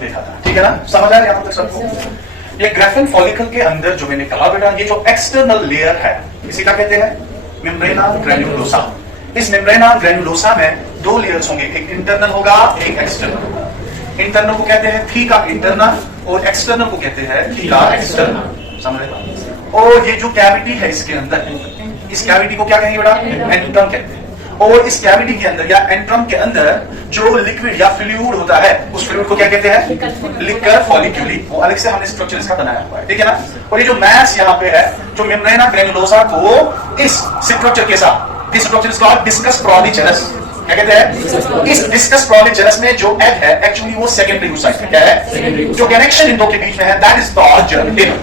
देखा था, ठीक है ना? समझ आया यहां तक सबको? ये ग्राफिन फॉलिकल के अंदर जो मैंने कहा बेटा, ये जो एक्सटर्नल लेयर है इसी का कहते हैं मेम्ब्रेना ग्रैन्युलोसा। इस मेम्ब्रेना ग्रैन्युलोसा में दो लेयर्स होंगे, एक इंटरनल होगा, एक एक्सटर्नल होगा। इंटरनल को कहते हैं थीका इंटरनल और एक्सटर्नल को कहते हैं थीका एक्सटर्नल। समझ रहे? और ये जो कैविटी है इसके अंदर, इस कैविटी को क्या कहेंगे बेटा? एंट्रम कहते हैं। और इस कैविटी के अंदर या एंट्रम के अंदर जो लिक्विड या फ्लूइड होता है, उस फ्लूइड को क्या कहते हैं? लिकर फॉलिक्यूली। वो अलग से हमने स्ट्रक्चर इसका बनाया हुआ है, ठीक है ना? और ये जो मैस यहाँ पे है, जो मेम्ब्रेना ग्रैन्युलोसा को इस स्ट्रक्चर के साथ, this structure is called discus proligerus. क्या कहते हैं? इस डिस्कस प्रॉलीजेनस में जो एग है एक्चुअली वो सेकेंडरी oocyte है। क्या है? जो कनेक्शन इन दो के बीच में है, दैट इज कॉल्ड जर्मिनेटर।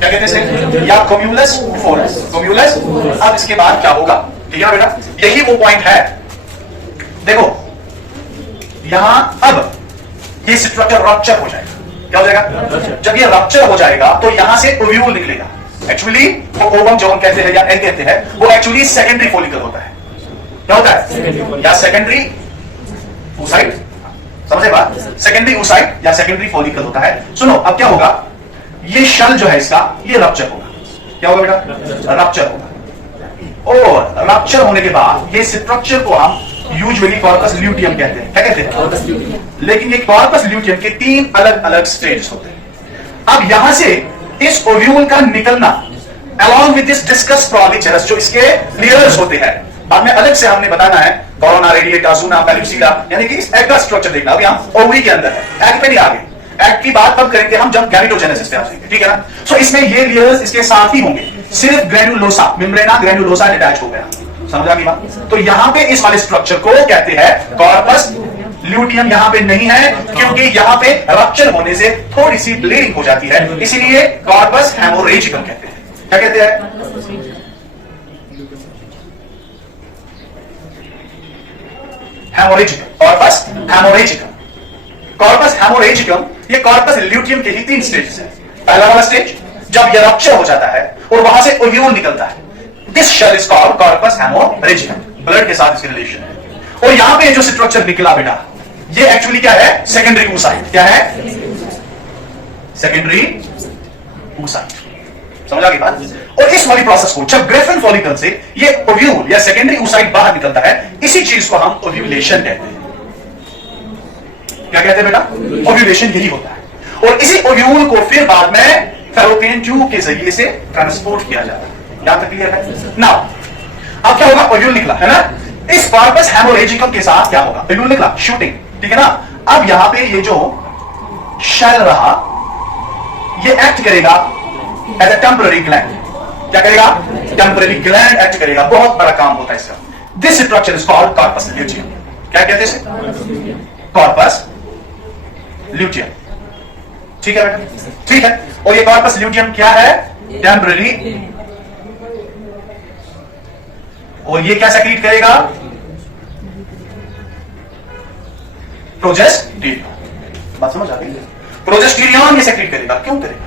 क्या कहते हैं? या कोम्यूलस फोरस। कोम्यूलस। अब इसके बाद क्या होगा? ठीक है बेटा, यही वो पॉइंट है। देखो यहां अब ये स्ट्रक्चर रप्चर हो जाएगा। क्या हो जाएगा? जब ये रप्चर हो जाएगा तो यहां से ओव्यूल निकलेगा। एक्चुअली वो ओवम जो हम कहते हैं या एग कहते हैं, वो एक्चुअली सेकेंडरी फॉलिकल होता है। क्या होता है? या सेकेंडरी oocyte। समझे बात? सेकेंडरी oocyte या सेकेंडरी फॉलिकल होता है। सुनो अब क्या होगा, ये शल जो है इसका, ये रप्चर होगा। क्या होगा बेटा? रप्चर होगा। और रप्चर होने के बाद ये स्ट्रक्चर को हम यूजुअली कॉर्पस ल्यूटियम कहते हैं। क्या कहते हैं? लेकिन ये कॉर्पस ल्यूटियम के तीन अलग अलग स्टेज होते हैं। अब यहां से इस ओव्यूल का निकलना अलॉन्ग विद दिस डिस्कस प्रॉलीजेनस, जो इसके लेयर्स होते हैं, बाद में अलग से हमने बताना है, कोरोना, रेडिएटा, जूना, पेल्यूसिला, यानी कि इस एग का स्ट्रक्चर देखना। अब यहां ओवरी के अंदर है, एग पे नहीं आगे। एग की बात तब करेंगे हम जब गैमेटोजेनेसिस पे आ जाएंगे, ठीक है ना? सो इसमें ये लेयर्स इसके साथ ही होंगे, सिर्फ ग्रैन्युलोसा, मेम्ब्रेना ग्रैन्युलोसा अटैच हो गया। समझा की बात? तो यहां पे इस वाले स्ट्रक्चर को कहते हैं कॉर्पस ल्यूटियम। यहां पे नहीं है क्योंकि यहां पे रप्चर होने से थोड़ी सी ब्लीडिंग हो जाती है, इसीलिए कॉर्पस हेमोरेजिकम कहते हैं। क्या कहते हैं? हेमोरेजिकम। कॉर्पस हेमोरेजिकम। कॉर्पस हेमोरेजिकम ये कॉर्पस ल्यूटियम के ही तीन स्टेजेस है। पहला वाला स्टेज जब ये रप्चर हो जाता है और वहां से ओव्यूल निकलता है, this shell is called corpus haemorrhagicum. Blood के साथ इसकी रिलेशन है। और यहां पे जो स्ट्रक्चर निकला बेटा, ये एक्चुअली क्या है? Secondary oocyte। क्या है? Secondary oocyte। समझ आ गई बात? और इस वाली प्रोसेस को जब ग्राफिन फॉलिकल से ये ओव्यूल या सेकेंडरी oocyte बाहर निकलता है, इसी चीज को हम ओव्यूलेशन कहते हैं। क्या कहते हैं बेटा? ओव्यूलेशन यही होता है। और इसी ओव्यूल को फिर बाद में फैलोपियन ट्यूब के जरिए से ट्रांसपोर्ट किया जाता है। यहां तक क्लियर है? नाउ अब क्या होगा? ओव्यूल निकला है ना? इस कॉर्पस हेमोरेजिकम के साथ क्या होगा? ओव्यूल निकला, शूटिंग, ठीक है ना? अब यहां पे ये जो शेल रहा, ये एक्ट करेगा एज ए टेम्पररी ग्लैंड। क्या करेगा? टेम्पररी ग्लैंड एक्ट करेगा। बहुत बड़ा काम होता है इसका। This structure is called corpus luteum. क्या कहते हैं? Corpus luteum. ठीक है बेटा? ठीक है। और ये कॉर्पस ल्यूटियम क्या है? टेम्पररी। और ये क्या सेक्रीट करेगा? प्रोजेस्टेरियन। बात समझ आ गई? प्रोजेस्टेरियन ये सेक्रीट करेगा। क्यों करेगा?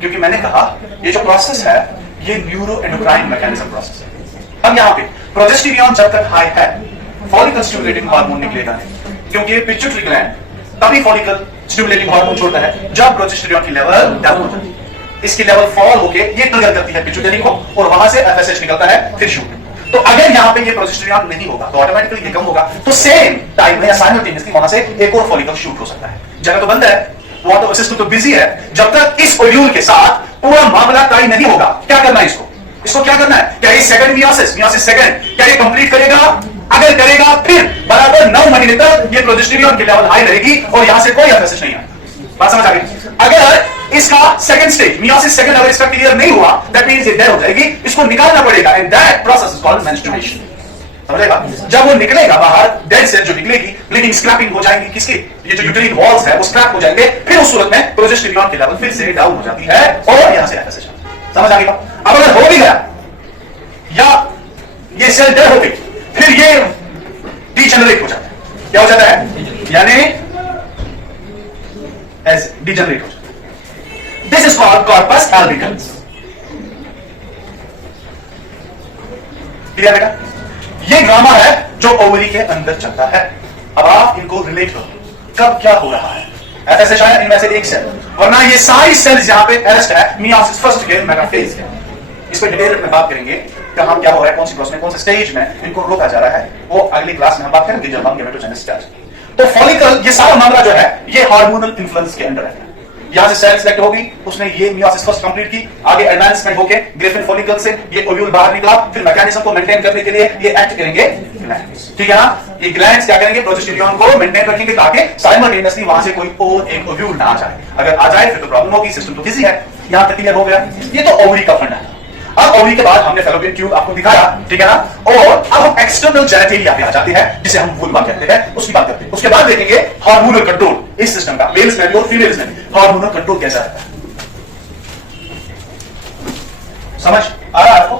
क्योंकि मैंने कहा ये जो प्रोसेस है ये न्यूरो एंडोक्राइन मैकेनिज्म प्रोसेस है। अब यहां पे प्रोजेस्टेरियन जब तक हाई है, फॉलिकल स्टिमुलेटिंग हार्मोन निकलेगा नहीं, क्योंकि पिट्यूटरी ग्लैंड तभी फॉलिकल स्टिमुलेटिंग हार्मोन छोड़ता है जब प्रोजेस्टेरियन की लेवल डाउन हो जाती है। इसकी लेवल फॉल होके ये ट्रिगर करती है पिट्यूटरी को और वहां से एफएसएच निकलता है, फिर शूट। तो अगर यहां पे ये प्रोजेस्टेरियन नहीं होगा तो ऑटोमेटिकली ये कम होगा, तो सेम टाइम में या साइमल्टेनियसली वहां से एक और फॉलिकल शूट हो सकता है। जगह तो बंद है, वहां तो सिस्टम तो बिजी है। जब तक इस ओव्यूल के साथ पूरा मामला तय नहीं होगा, क्या करना है इसको? इसको क्या करना है? क्या ये सेकंड मियोसिस सेकंड क्या ये कंप्लीट करेगा? अगर करेगा फिर बराबर 9 महीने तक ये प्रोजेस्टेरियन की लेवल हाई रहेगी और यहां से कोई एफएसएच नहीं आएगा। बात समझ आ गई? अगर इसका सेकंड स्टेज मियोसिस सेकंड अगर इसका क्लियर नहीं हुआ, दैट मींस ये डेड हो जाएगी। इसको निकालना पड़ेगा and that process is called menstruation. समझेगा? जब वो निकलेगा बाहर, डेड सेल जो निकलेगी, ब्लीडिंग, स्क्रैपिंग हो जाएगी, किसकी? ये जो यूटेरिन वॉल्स है वो स्क्रैप हो जाएंगे, फिर उस सूरत में प्रोजेस्टेरियन की लेवल फिर से डाउन हो जाती है और यहां से एफएसएच। समझ आ गई? अब अगर हो भी गया या ये सेल डेड हो गई, फिर ये डिजेनरेट हो जाता है। क्या हो जाता है? यानी एज डिजेनरेट हो जाता है। This is called corpus albicans. Clear बेटा? ये ड्रामा है जो ओवरी के अंदर चलता है। अब आप इनको रिलेट करो, कब क्या हो रहा है? एफएसएच आया, इनमें से एक सेल, वरना ये सारी सेल्स यहां पे अरेस्ट है मियोसिस फर्स्ट के मेटाफेज के। इस पर डिटेल में बात करेंगे कि हम क्या हो रहा है, कौन सी प्रोसेस में, कौन से स्टेज में इनको रोका जा रहा है, वो अगली क्लास में हम बात करेंगे जब हम गेमेटोजेनेसिस स्टार्ट। तो फॉलिकल ये सारा मामला जो है ये हार्मोनल इन्फ्लुएंस के अंडर है। यहां से सेल सिलेक्ट होगी, उसने ये मियोसिस फर्स्ट कंप्लीट की, आगे एडवांसमेंट होके ग्रेफिन फॉलिकल से ये ओव्यूल बाहर निकला, फिर मैकेनिज्म को मेंटेन करने के लिए ये एक्ट करेंगे ग्लैंड्स। ठीक है ना, ये ग्लैंड्स क्या करेंगे, प्रोजेस्टेरियन को मेंटेन रखेंगे ताकि साइमल्टेनियसली वहां से कोई और एक ओव्यूल ना आ जाए। अगर आ जाए फिर तो प्रॉब्लम होगी, सिस्टम तो बिजी है। यहां तक क्लियर हो गया। ये तो ओवरी का फंडा है। अब ओवरी के बाद हमने फैलोपियन ट्यूब आपको दिखाया, ठीक है ना, और अब हम एक्सटर्नल जेनिटलिया पे आ जाते हैं जिसे हम वुल्वा कहते हैं, उसकी बात करते हैं। उसके बाद देखेंगे हार्मोनल कंट्रोल इस सिस्टम का, मेल्स में भी और फीमेल्स में भी हार्मोनल कंट्रोल कैसा रहता है। समझ आ रहा है आपको?